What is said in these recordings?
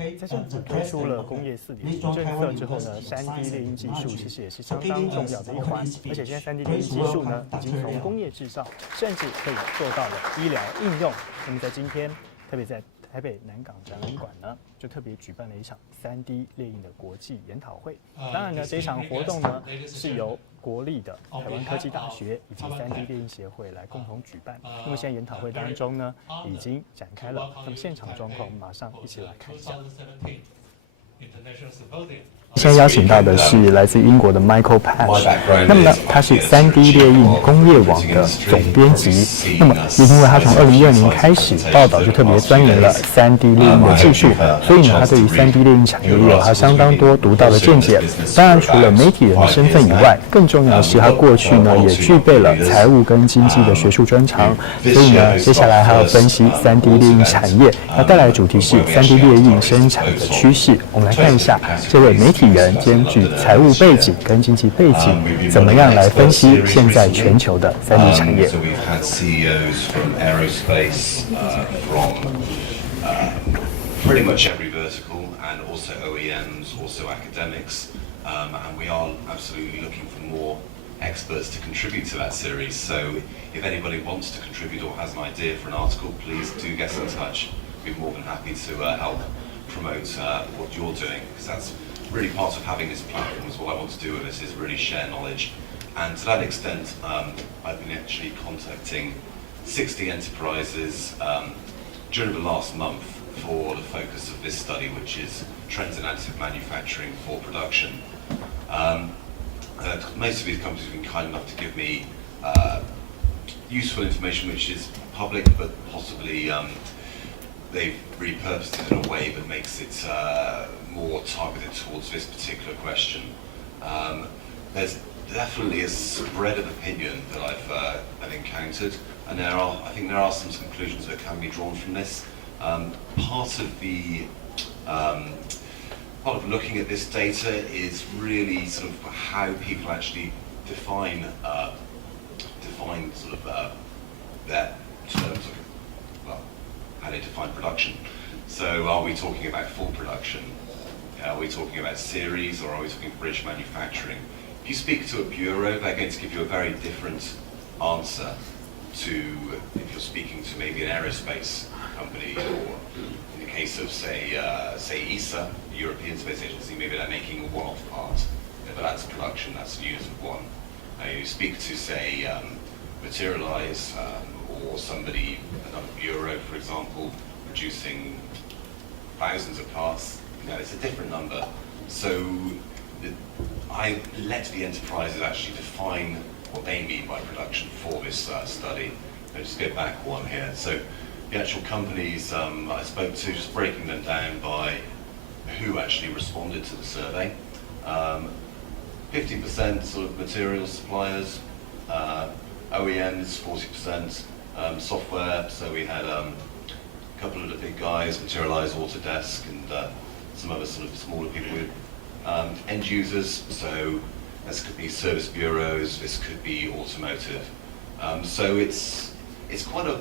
在政府推出了工业4.0政策之后呢，3D 列印技术其实也是相当重要的一环。而且现在3D 列印技术呢，已经从工业制造，甚至可以做到了医疗应用。那么在今天，特别在台北南港展览馆呢，就特别举办了一场3D 列印的国际研讨会。当然呢，这一场活动呢是由国立的台湾科技大学以及3D 列印协会来共同举办。那么现在研讨会当中呢，已经展开了。那么现场状况，马上一起来看一下。现在邀请到的是来自英国的 Michael。那么呢，他是3D 列印工业网的总编辑。那么也因为他从2012年开始报道，就特别钻研了3D 列印的技术，所以呢，他对于3D 列印产业有他相当多独到的见解。当然，除了媒体人的身份以外，更重要的是他过去呢也具备了财务跟经济的学术专长。所以呢，接下来还要分析3D 列印产业，要带来的主题是3D 列印生产的趋势。我们来看一下这位媒体人兼具财务背景跟经济背景，怎么样来分析现在全球的3D 产业。Pretty much every vertical, and also OEMs, also academics, and we are absolutely looking for more experts to contribute to that series. So if anybody wants to contribute or has an idea for an article, please do get in touch. We'd be more than happy to help promote what you're doing, because that's really part of having this platform. Is what I want to do with this is really share knowledge, and to that extent, I've been actually contacting 60 enterprises during the last month for the focus of this study, which is trends in additive manufacturing for production. Most of these companies have been kind enough to give me useful information which is public, but possibly they've repurposed it in a way that makes it more targeted towards this particular question. There's definitely a spread of opinion that I've encountered, and I think there are some conclusions that can be drawn from this. Part of looking at this data is really sort of how people actually define sort of their terms of, well, how they define production. So are we talking about full production? Are we talking about series, or are we talking bridge manufacturing? If you speak to a bureau, they're going to give you a very different answer to if you're speaking to maybe an aerospace company, or in the case of say ESA, the European Space Agency, maybe they're making a one-off part, but that's production, that's unit of one. You speak to say Materialize, or somebody, another bureau for example, producing thousands of parts, it's a different number. So I let the enterprises actually define what they mean by production for this study. I'll just go back one here. So the actual companies I spoke to, just breaking them down by who actually responded to the survey. 50% sort of materials suppliers, OEMs 40%, software, so we had a couple of the big guys, Materialize, Autodesk, and some other sort of smaller people with end users, so this could be service bureaus, this could be automotive. So it's quite a,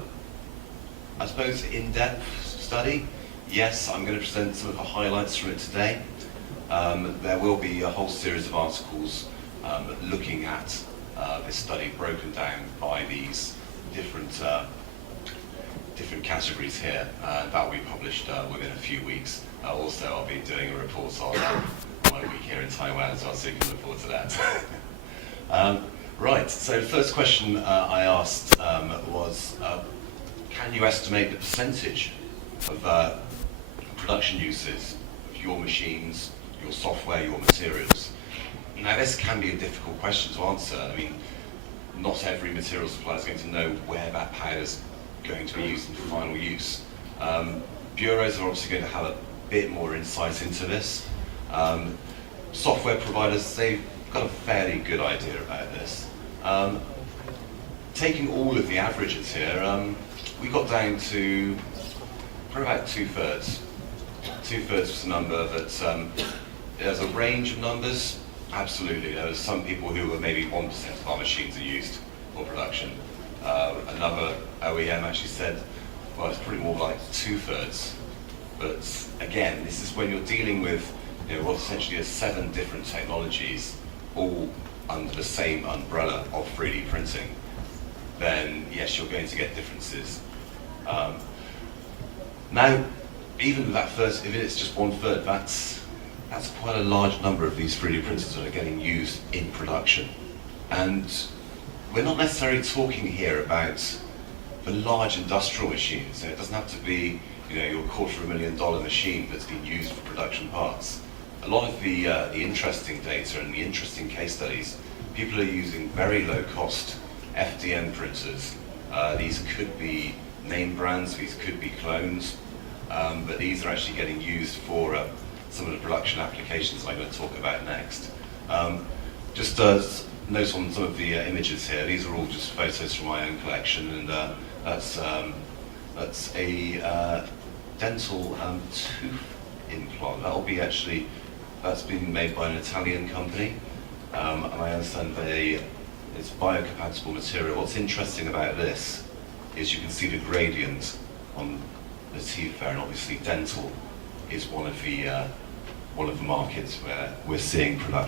I suppose, in-depth study. Yes, I'm going to present some of the highlights from it today. There will be a whole series of articles looking at this study broken down by these different categories here. That will be published within a few weeks. Also, I'll be doing a report on my week here in Taiwan as well, so you can look forward to that. Right, so the first question I asked was, can you estimate the percentage of production uses of your machines, your software, your materials? Now this can be a difficult question to answer. I mean, not every material supplier is going to know where that powder is going to be used in final use. Bureaus are obviously going to have a bit more insight into this. Software providers, they've got a fairly good idea about this. Taking all of the averages here, we got down to probably about two-thirds. Two-thirds was the number that there's a range of numbers. Absolutely, there was some people who were maybe 1% of our machines are used for production. Another OEM actually said, well, it's pretty more like two-thirds But again, this is when you're dealing with what essentially are 7 different technologies, all under the same umbrella of 3D printing. Then yes, you're going to get differences. Now, even with that first, if it's just 1/3, that's quite a large number of these 3D printers that are getting used in production. And we're not necessarily talking here about the large industrial machines. It doesn't have to be your $250,000 machine that's been used for production parts. A lot of the interesting data and the interesting case studies, people are using very low cost FDM printers. These could be name brands, these could be clones, but these are actually getting used for some of the production applications I'm going to talk about next. Just note on some of the images here, these are all just photos from my own collection, and that's a dental tooth implant. That's been made by an Italian company, and I understand it's biocompatible material. What's interesting about this is you can see the gradient on the teeth there, and obviously dental is one of the markets where we're seeing production.